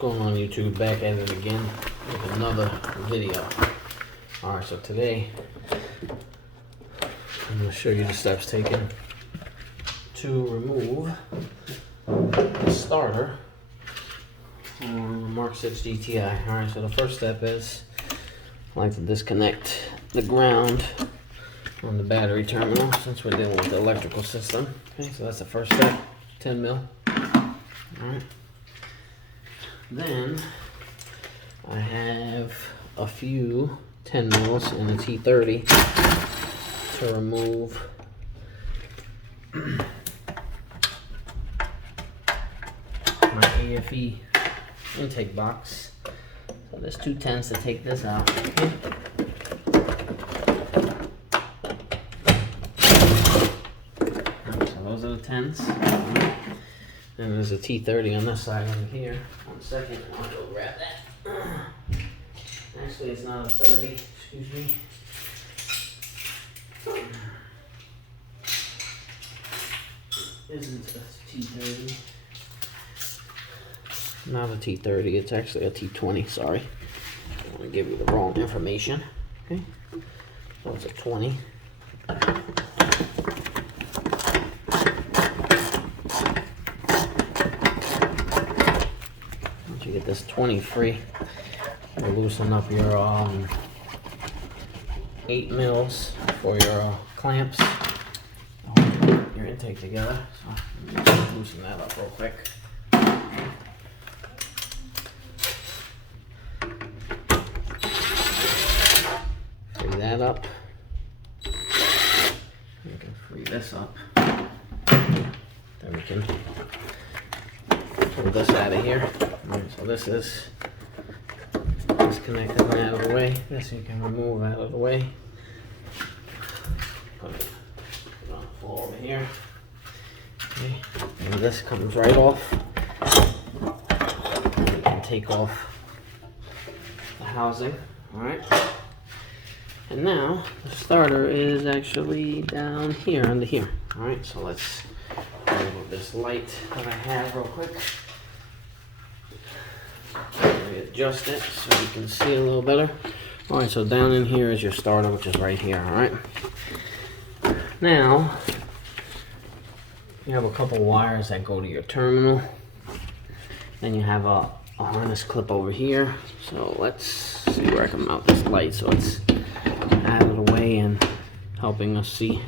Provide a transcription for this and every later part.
going on YouTube? Back at it again with another video. Alright, so today I'm going to show you the steps taken to remove the starter on the Mark 6 GTI. Alright, so the first step is I like to disconnect the ground on the battery terminal since we're dealing with the electrical system. Okay, so that's the first step, 10 mil. Alright. Then I have a few 10 mils and a T30 to remove my AFE intake box. So there's 2 10s to take this out. Okay. So those are the 10s. And there's a T30 on this side over here. 1 second, I'll go grab that. Actually, it's not a 30, excuse me. Isn't a T30. Not a T30, it's actually a T20, sorry. I don't want to give you the wrong information. Okay, so it's a 20. Once you get this 20 free, you loosen up your 8 mils for your clamps. Hold your intake together. So let me just loosen that up real quick. Free that up. We can free this up. Then we can pull this out of here. Right, so this is disconnected and out of the way. This you can remove out of the way. Put it on the floor over here. Okay. And this comes right off. And you can take off the housing. Alright. And now the starter is actually down here under here. Alright, so let's remove this light that I have real quick. Adjust it so you can see a little better. Alright, so down in here is your starter, which is right here. Alright. Now, you have a couple wires that go to your terminal. Then you have a harness clip over here. So let's see where I can mount this light so it's out of the way and helping us see.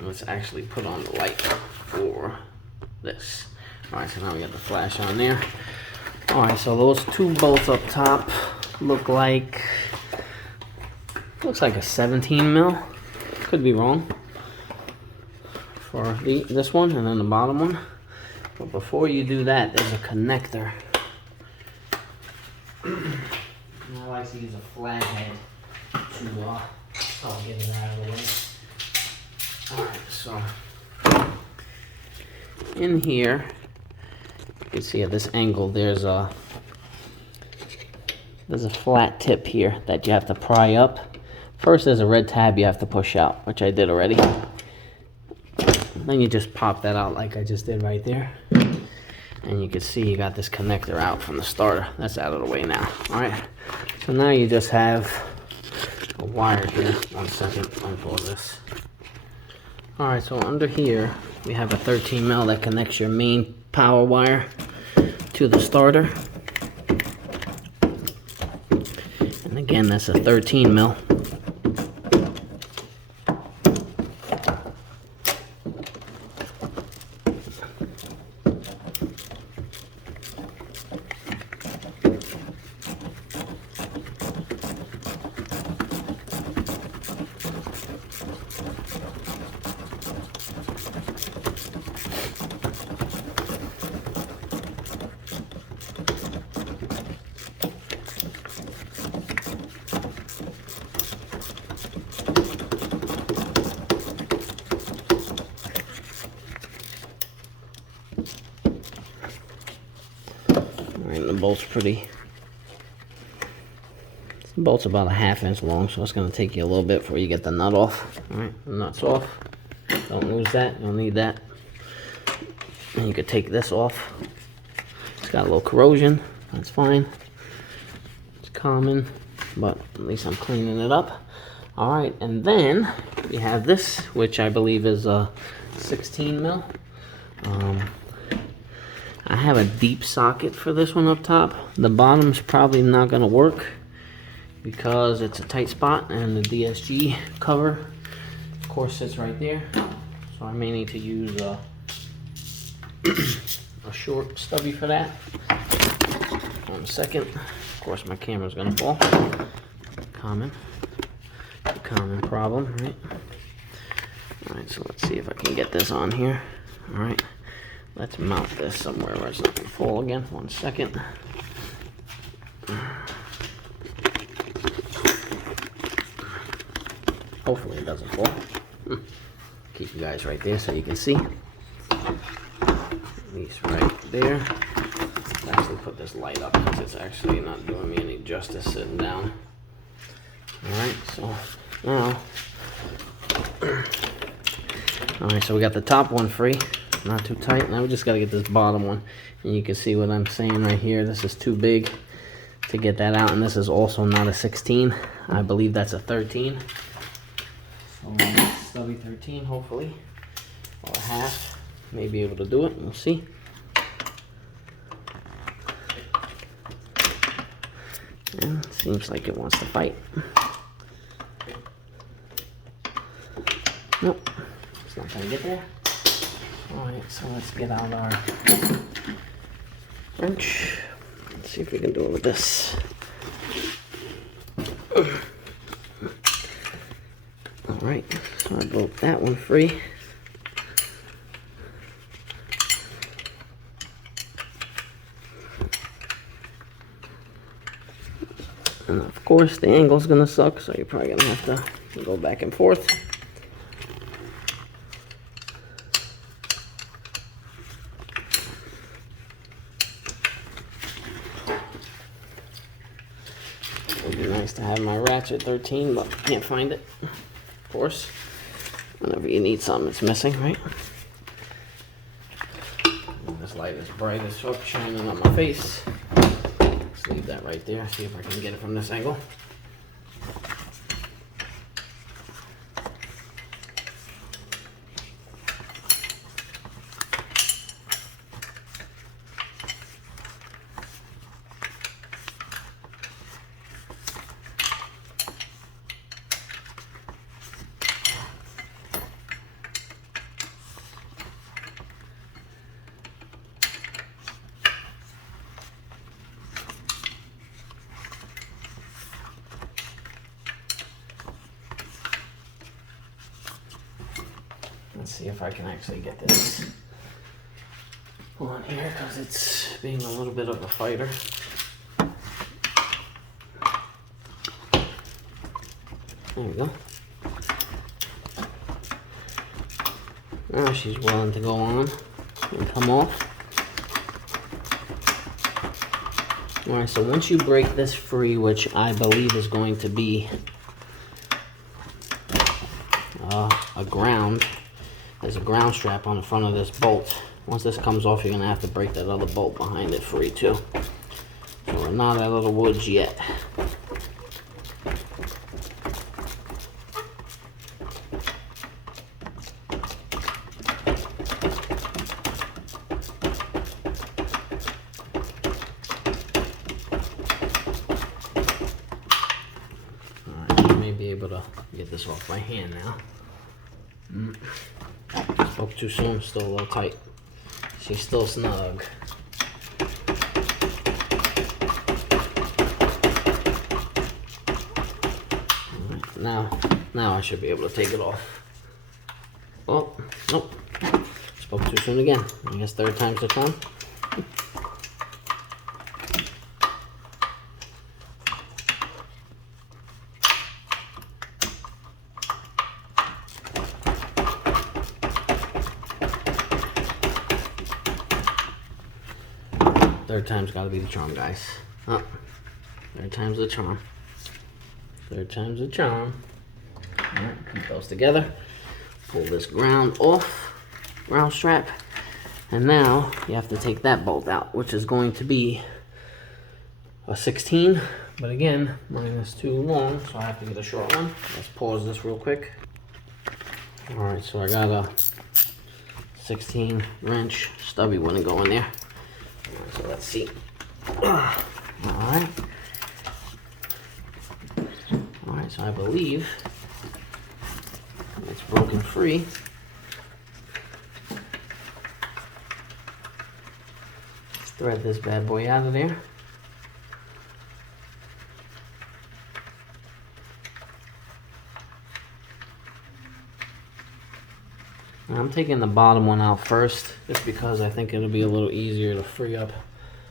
Let's actually put on the light for this. Alright, so now we got the flash on there. Alright, so those 2 bolts up top look like, looks like a 17 mil. Could be wrong. For this one and then the bottom one. But before you do that, there's a connector. And I like to use a flathead to help get it out of the way. Alright, so in here, you can see at this angle, there's a flat tip here that you have to pry up. First, there's a red tab you have to push out, which I did already. Then you just pop that out like I just did right there. And you can see you got this connector out from the starter. That's out of the way now. Alright, so now you just have a wire here. 1 second, unfold this. Alright, so under here, we have a 13 mil that connects your main power wire to the starter. And again, that's a 13 mil. The bolt's the bolt's about a 1/2 inch long, so it's going to take you a little bit before you get the nut off. Alright, the nut's off. Don't lose that, you'll need that. And you could take this off. It's got a little corrosion. That's fine. It's common, but at least I'm cleaning it up. All right, and then we have this, which I believe is a 16 mil. I have a deep socket for this one up top. The bottom's probably not gonna work because it's a tight spot, and the DSG cover, of course, sits right there. So I may need to use a short stubby for that. 1 second. Of course, my camera's gonna fall. Common problem, right? All right, so let's see if I can get this on here. All right, let's mount this somewhere where it's not gonna fall again. 1 second. Hopefully it doesn't fall. Keep you guys right there so you can see. At least right there. Let's actually put this light up because it's actually not doing me any justice sitting down. Alright, so now, alright, so we got the top one free, not too tight. Now we just got to get this bottom one. And you can see what I'm saying right here. This is too big to get that out, and this is also not a 16. I believe that's a 13. So stubby 13, hopefully, or a half. May be able to do it. We'll see. And it seems like it wants to fight. Nope, it's not gonna get there. Alright, so let's get out our wrench. Let's see if we can do it with this. Alright, so I broke that one free. And of course the angle's gonna suck, so you're probably gonna have to go back and forth. It would be nice to have my ratchet 13, but can't find it. Of course, whenever you need something, it's missing, right? And this light is bright as fuck, shining on my face. Let's leave that right there, see if I can get it from this angle. Let's see if I can actually get this on here because it's being a little bit of a fighter. There we go. Now she's willing to go on and come off. Alright, so once you break this free, which I believe is going to be a ground, there's a ground strap on the front of this bolt. Once this comes off, you're going to have to break that other bolt behind it free too. So we're not out of the woods yet. Alright, I may be able to get this off by hand now. Spoke too soon, still a little tight. She's still snug. Right, now I should be able to take it off. Oh, nope. Spoke too soon again. I guess third time's the charm. Third time's got to be the charm, guys. Oh, third time's the charm. Third time's the charm. All right, keep those together. Pull this ground off, ground strap, And now you have to take that bolt out, which is going to be a 16, but again, mine is too long, so I have to get a short one. Let's pause this real quick. All right, so I got a 16 wrench. Stubby wouldn't go in there. All right, so let's see. All right. All right, so I believe it's broken free. Let's thread this bad boy out of there. Now I'm taking the bottom one out first, just because I think it'll be a little easier to free up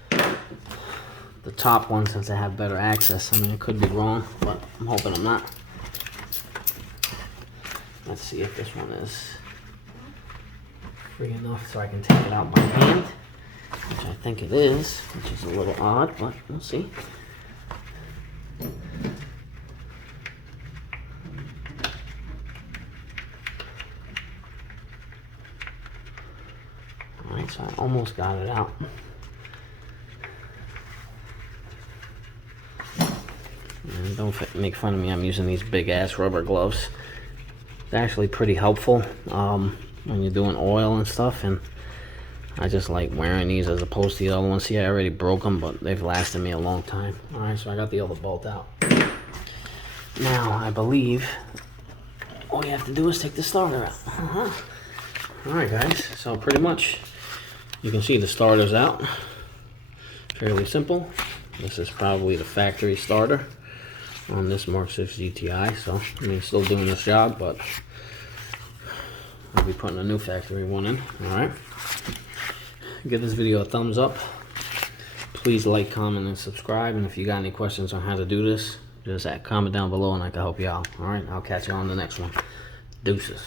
the top one since I have better access. I mean, it could be wrong, but I'm hoping I'm not. Let's see if this one is free enough so I can take it out by hand, which I think it is, which is a little odd, but we'll see. Alright, so I almost got it out. And don't make fun of me, I'm using these big ass rubber gloves. It's actually pretty helpful when you're doing oil and stuff, and I just like wearing these as opposed to the other ones. See, I already broke them, but they've lasted me a long time. Alright, so I got the other bolt out. Now, I believe all you have to do is take the starter out. Alright guys, so pretty much you can see the starter's out. Fairly simple. This is probably the factory starter on this Mark 6 GTI, so I mean, still doing this job, but I'll be putting a new factory one in. Alright, give this video a thumbs up. Please like, comment, and subscribe, and if you got any questions on how to do this, just comment down below and I can help you out. Alright, I'll catch you on the next one. Deuces.